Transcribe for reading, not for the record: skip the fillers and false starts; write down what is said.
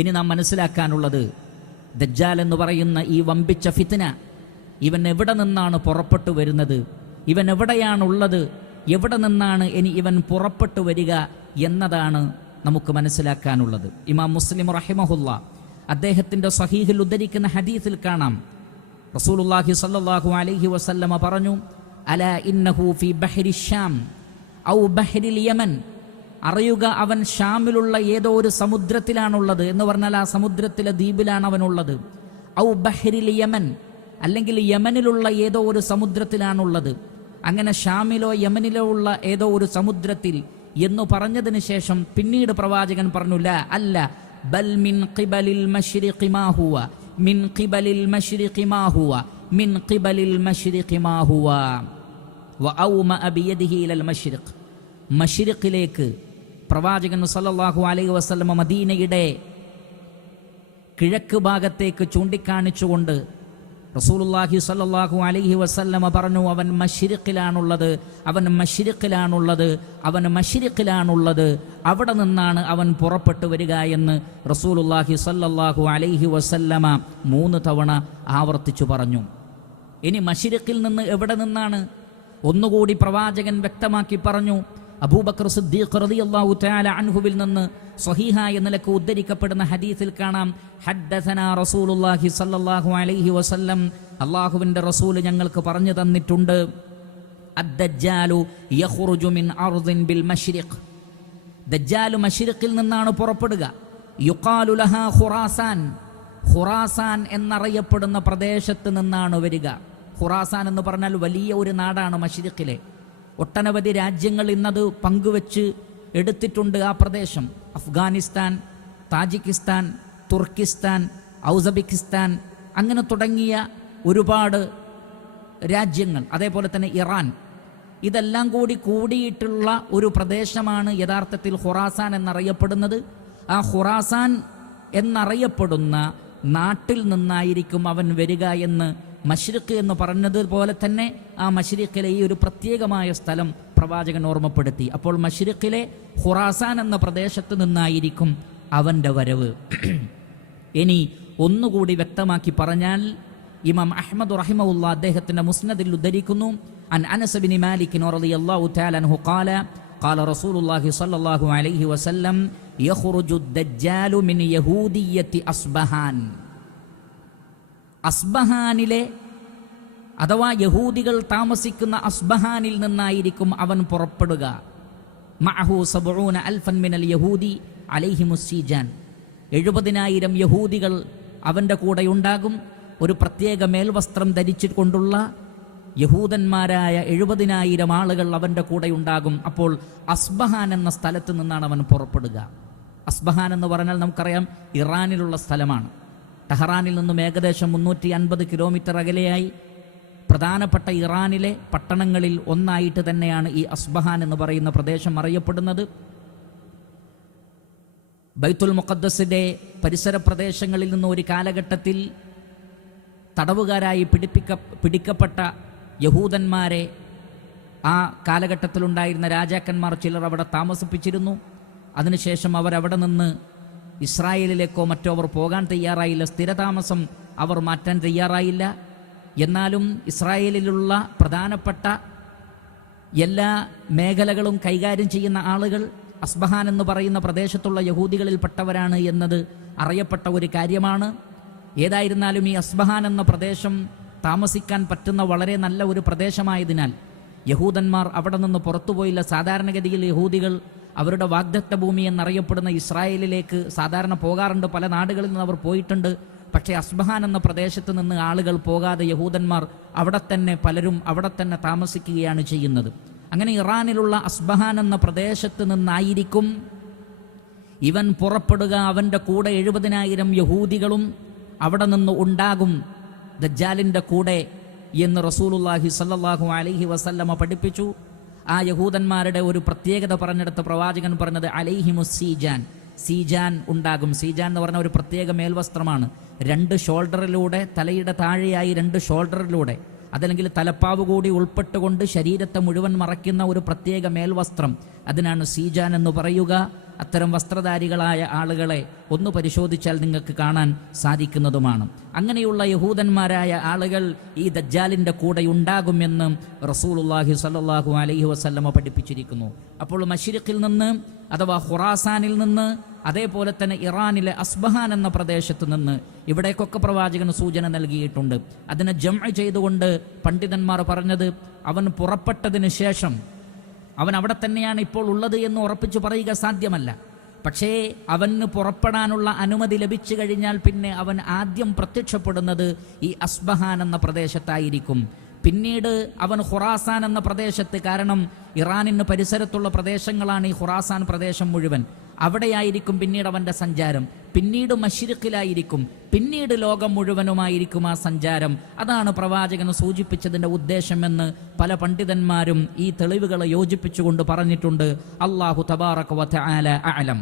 ഇനി നാം മനസ്സിലാക്കാനുള്ളത്, ദജ്ജാൽ എന്ന് പറയുന്ന ഈ വമ്പിച്ച ഫിത്ന ഇവൻ എവിടെ നിന്നാണ് പുറപ്പെട്ടു വരുന്നത്, ഇവൻ എവിടെയാണുള്ളത്, എവിടെ നിന്നാണ് ഇനി ഇവൻ പുറപ്പെട്ടു വരിക എന്നതാണ് നമുക്ക് മനസ്സിലാക്കാനുള്ളത്. ഇമാം മുസ്ലിം റഹിമഹുല്ല അദ്ദേഹത്തിൻ്റെ സഹീഹിൽ ഉദ്ധരിക്കുന്ന ഹദീസിൽ കാണാം, റസൂലുള്ളാഹി സ്വല്ലല്ലാഹു അലൈഹി വസല്ലമ പറഞ്ഞു, അലാ ഇന്നഹു ഫി ബഹരി ഷ്യാം ഔ ബഹരിൽ യമൻ, അറിയുക അവൻ ഷാമിലുള്ള ഏതോ ഒരു സമുദ്രത്തിലാണുള്ളത് എന്ന് പറഞ്ഞാൽ ആ സമുദ്രത്തിലെ ദ്വീപിലാണ് അവനുള്ളത്. ഔ ബഹരിൽ യമൻ, അല്ലെങ്കിൽ യമനിലുള്ള ഏതോ ഒരു സമുദ്രത്തിലാണുള്ളത്. അങ്ങനെ ഷാമിലോ യമനിലോ ഉള്ള ഏതോ ഒരു സമുദ്രത്തിൽ എന്ന് പറഞ്ഞതിന് ശേഷം പിന്നീട് പ്രവാചകൻ പറഞ്ഞു, ലാ അല്ല, ബൽ മിൻ ഖിബലിൽ മശ്രിഖി മാ ഹുവ, മിൻ ഖിബലിൽ മശ്രിഖി മാ ഹുവ, മിൻ ഖിബലിൽ മശ്രിഖി മാ ഹുവ വഅൗമ ബിയദിഹി ഇലൽ മശ്രിഖ്. മശ്രിഖിലേക്ക് പ്രവാചകൻ സല്ലല്ലാഹു അലൈഹി വസല്ലം മദീനയുടെ കിഴക്ക് ഭാഗത്തേക്ക് ചൂണ്ടിക്കാണിച്ചുകൊണ്ട് റസൂലുള്ളാഹി സ്വല്ലല്ലാഹു അലൈഹി വസല്ലമ പറഞ്ഞു, അവൻ മശ്രിഖിലാണുള്ളത്, അവൻ മശ്രിഖിലാണുള്ളത്, അവൻ മശ്രിഖിലാണുള്ളത്, അവിടെ നിന്നാണ് അവൻ പുറപ്പെട്ടു വരിക എന്ന് റസൂലുള്ളാഹി സ്വല്ലല്ലാഹു അലൈഹി വസല്ലമ 3 തവണ ആവർത്തിച്ചു പറഞ്ഞു. ഇനി മശ്രിഖിൽ നിന്ന് എവിടെ നിന്നാണ് ഒന്നുകൂടി പ്രവാചകൻ വ്യക്തമാക്കി പറഞ്ഞു. അബൂബക്കർ സിദ്ദീഖ് റളിയല്ലാഹു തആല അൻഹുവിൽ നിന്ന് സ്വഹീഹായ നിലക്ക് ഉദ്ധരിക്കപ്പെടുന്ന ഹദീസിൽ കാണാം, ഹദ്ദസനാ റസൂലുള്ളാഹി സ്വല്ലല്ലാഹു അലൈഹി വസല്ലം, അല്ലാഹുവിൻ്റെ റസൂൽ ഞങ്ങൾക്ക് പറഞ്ഞു തന്നിട്ടുണ്ട്, അദ്ദജ്ജാലു യഖ്റുജു മിൻ അർദിൻ ബിൽ മശ്രിഖ്, ദജ്ജാൽ മശ്രിഖിൽ നിന്നാണ് പുറപ്പെടുക. യുഖാലു ലഹാ ഖുറാസാൻ, ഖുറാസാൻ എന്നറിയപ്പെടുന്ന പ്രദേശത്ത് നിന്നാണ് വരിക. ഖുറാസാൻ എന്ന് പറഞ്ഞാൽ വലിയ ഒരു നാടാണ് മശ്രിഖിലെ. ഒട്ടനവധി രാജ്യങ്ങൾ ഇന്നത് പങ്കുവെച്ച് എടുത്തിട്ടുണ്ട് ആ പ്രദേശം. അഫ്ഗാനിസ്ഥാൻ, താജിക്കിസ്ഥാൻ, തുർക്കിസ്ഥാൻ, ഔസബിക്കിസ്ഥാൻ, അങ്ങനെ തുടങ്ങിയ ഒരുപാട് രാജ്യങ്ങൾ, അതേപോലെ തന്നെ ഇറാൻ, ഇതെല്ലാം കൂടിയിട്ടുള്ള ഒരു പ്രദേശമാണ് യഥാർത്ഥത്തിൽ ഖുറാസാൻ എന്നറിയപ്പെടുന്നത്. ആ ഖുറാസാൻ എന്നറിയപ്പെടുന്ന നാട്ടിൽ നിന്നായിരിക്കും അവൻ വരിക എന്ന് മശ്രിഖ് എന്ന് പറഞ്ഞതുപോലെ തന്നെ ആ മശ്രിഖിലെ ഈ ഒരു പ്രത്യേകമായ സ്ഥലം പ്രവാചകൻ ഓർമ്മപ്പെടുത്തി. അപ്പോൾ മശ്രിഖിലെ ഖുറാസാൻ എന്ന പ്രദേശത്ത് നിന്നായിരിക്കും അവൻ്റെ വരവ്. ഇനി ഒന്നുകൂടി വ്യക്തമാക്കി പറഞ്ഞാൽ, ഇമാം അഹ്മദ് റഹിമഹുല്ലാ അദ്ദേഹത്തിൻ്റെ മുസ്നദിൽ ഉദ്ധരിക്കുന്നു, അൻ അനസ് ബിൻ മാലിക് റളിയല്ലാഹു തആല അൻഹു ഖാല ഖാല റസൂലുള്ളാഹി സ്വല്ലല്ലാഹു അലൈഹി വസല്ലം യഖ്റുജു ദജ്ജാലു മിൻ യഹൂദിയ്യത്തി അസ്ബഹാൻ, അസ്ബഹാനിലെ അഥവാ യഹൂദികൾ താമസിക്കുന്ന അസ്ബഹാനിൽ നിന്നായിരിക്കും അവൻ പുറപ്പെടുക. മഅഹു 70 അൽഫൻ മിനൽ യഹൂദി അലൈഹിമുസ് സീജാൻ, 70,000 യഹൂദികൾ അവൻ്റെ കൂടെയുണ്ടാകും. ഒരു പ്രത്യേക മേൽവസ്ത്രം ധരിച്ചുകൊണ്ടുള്ള യഹൂദന്മാരായ 70,000 ആളുകൾ അവൻ്റെ കൂടെയുണ്ടാകും. അപ്പോൾ അസ്ബഹാൻ എന്ന സ്ഥലത്ത് നിന്നാണ് അവൻ പുറപ്പെടുക. അസ്ബഹാൻ എന്ന് പറഞ്ഞാൽ നമുക്കറിയാം ഇറാനിലുള്ള സ്ഥലമാണ്. ടെഹ്റാനിൽ നിന്നും ഏകദേശം 350 കിലോമീറ്റർ അകലെയായി പ്രധാനപ്പെട്ട ഇറാനിലെ പട്ടണങ്ങളിൽ ഒന്നായിട്ട് തന്നെയാണ് ഈ അസ്ബഹാൻ എന്ന് പറയുന്ന പ്രദേശം അറിയപ്പെടുന്നത്. ബൈത്തുൽ മുഖദ്ദസിൻ്റെ പരിസര പ്രദേശങ്ങളിൽ നിന്ന് ഒരു കാലഘട്ടത്തിൽ തടവുകാരായി പിടിക്കപ്പെട്ട യഹൂദന്മാരെ ആ കാലഘട്ടത്തിലുണ്ടായിരുന്ന രാജാക്കന്മാർ ചിലർ അവിടെ താമസിപ്പിച്ചിരുന്നു. അതിനുശേഷം അവരവിടെ നിന്ന് ഇസ്രായേലിലേക്കോ മറ്റോ അവർ പോകാൻ തയ്യാറായില്ല, സ്ഥിരതാമസം അവർ മാറ്റാൻ തയ്യാറായില്ല. എന്നാലും ഇസ്രായേലിലുള്ള പ്രധാനപ്പെട്ട എല്ലാ മേഖലകളും കൈകാര്യം ചെയ്യുന്ന ആളുകൾ അസ്ബഹാൻ എന്ന് പറയുന്ന പ്രദേശത്തുള്ള യഹൂദികളിൽപ്പെട്ടവരാണ് എന്നത് അറിയപ്പെട്ട ഒരു കാര്യമാണ്. ഏതായിരുന്നാലും ഈ അസ്ബഹാൻ എന്ന പ്രദേശം താമസിക്കാൻ പറ്റുന്ന വളരെ നല്ല ഒരു പ്രദേശമായതിനാൽ യഹൂദന്മാർ അവിടെ നിന്ന് പുറത്തുപോയില്ല. സാധാരണഗതിയിൽ യഹൂദികൾ അവരുടെ വാഗ്ദത്ത ഭൂമി എന്നറിയപ്പെടുന്ന ഇസ്രായേലിലേക്ക് സാധാരണ പോകാറുണ്ട്, പല നാടുകളിൽ നിന്ന് അവർ പോയിട്ടുണ്ട്. പക്ഷേ അസ്ബഹാൻ എന്ന പ്രദേശത്ത് നിന്ന് ആളുകൾ പോകാതെ യഹൂദന്മാർ പലരും അവിടെ തന്നെ താമസിക്കുകയാണ് ചെയ്യുന്നത്. അങ്ങനെ ഇറാനിലുള്ള അസ്ബഹാൻ എന്ന പ്രദേശത്ത് നിന്നായിരിക്കും ഇവൻ പുറപ്പെടുക. അവൻ്റെ കൂടെ 70,000 യഹൂദികളും അവിടെ നിന്ന് ഉണ്ടാകും ദജ്ജാലിൻ്റെ കൂടെ എന്ന് റസൂലുള്ളാഹി സ്വല്ലല്ലാഹു അലൈഹി വസല്ലമ പഠിപ്പിച്ചു. ആ യഹൂദന്മാരുടെ ഒരു പ്രത്യേകത പറഞ്ഞെടുത്ത പ്രവാചകൻ പറഞ്ഞത് അലൈഹിമുസ് സീജാൻ, സീജാൻ ഉണ്ടാകും. സീജാൻ എന്ന് പറഞ്ഞ ഒരു പ്രത്യേക മേൽവസ്ത്രമാണ്. 2 ഷോൾഡറിലൂടെ, തലയുടെ താഴെയായി 2 ഷോൾഡറിലൂടെ, അതല്ലെങ്കിൽ തലപ്പാവ് കൂടി ഉൾപ്പെട്ടുകൊണ്ട് ശരീരത്തെ മുഴുവൻ മറയ്ക്കുന്ന ഒരു പ്രത്യേക മേൽവസ്ത്രം, അതിനാണ് സീജാൻ എന്ന് പറയുക. അത്തരം വസ്ത്രധാരികളായ ആളുകളെ ഒന്ന് പരിശോധിച്ചാൽ നിങ്ങൾക്ക് കാണാൻ സാധിക്കുന്നതുമാണ്. അങ്ങനെയുള്ള യഹൂദന്മാരായ ആളുകൾ ഈ ദജ്ജാലിൻ്റെ കൂടെ ഉണ്ടാകുമെന്ന് റസൂലുള്ളാഹി സ്വല്ലല്ലാഹു അലൈഹി വസല്ലമ പഠിപ്പിച്ചിരിക്കുന്നു. അപ്പോൾ മശ്രിഖിൽ നിന്ന് അഥവാ ഖുറാസാനിൽ നിന്ന്, അതേപോലെ തന്നെ ഇറാനിലെ അസ്ബഹാൻ എന്ന പ്രദേശത്ത് നിന്ന് ഇവിടേക്കൊക്കെ പ്രവാചകൻ സൂചന നൽകിയിട്ടുണ്ട്. അതിനെ ജംഅ് ചെയ്തുകൊണ്ട് പണ്ഡിതന്മാർ പറഞ്ഞത്, അവൻ പുറപ്പെട്ടതിന് ശേഷം അവൻ അവിടെ തന്നെയാണ് ഇപ്പോൾ ഉള്ളത് എന്ന് ഉറപ്പിച്ചു പറയുക സാധ്യമല്ല. പക്ഷേ അവന് പുറപ്പെടാനുള്ള അനുമതി ലഭിച്ചു കഴിഞ്ഞാൽ പിന്നെ അവൻ ആദ്യം പ്രത്യക്ഷപ്പെടുന്നത് ഈ അസ്ബഹാൻ എന്ന പ്രദേശത്തായിരിക്കും. പിന്നീട് അവൻ ഖുറാസാൻ എന്ന പ്രദേശത്ത്, കാരണം ഇറാനിന് പരിസരത്തുള്ള പ്രദേശങ്ങളാണ് ഈ ഖുറാസാൻ പ്രദേശം മുഴുവൻ, അവിടെയായിരിക്കും പിന്നീട് അവൻ്റെ സഞ്ചാരം. പിന്നീട് മശ്രിഖിലായിരിക്കും, പിന്നീട് ലോകം മുഴുവനുമായിരിക്കും ആ സഞ്ചാരം. അതാണ് പ്രവാചകൻ സൂചിപ്പിച്ചതിൻ്റെ ഉദ്ദേശമെന്ന് പല പണ്ഡിതന്മാരും ഈ തെളിവുകളെ യോജിപ്പിച്ചുകൊണ്ട് പറഞ്ഞിട്ടുണ്ട്. അല്ലാഹു തബാറക വ തആല അഅലം.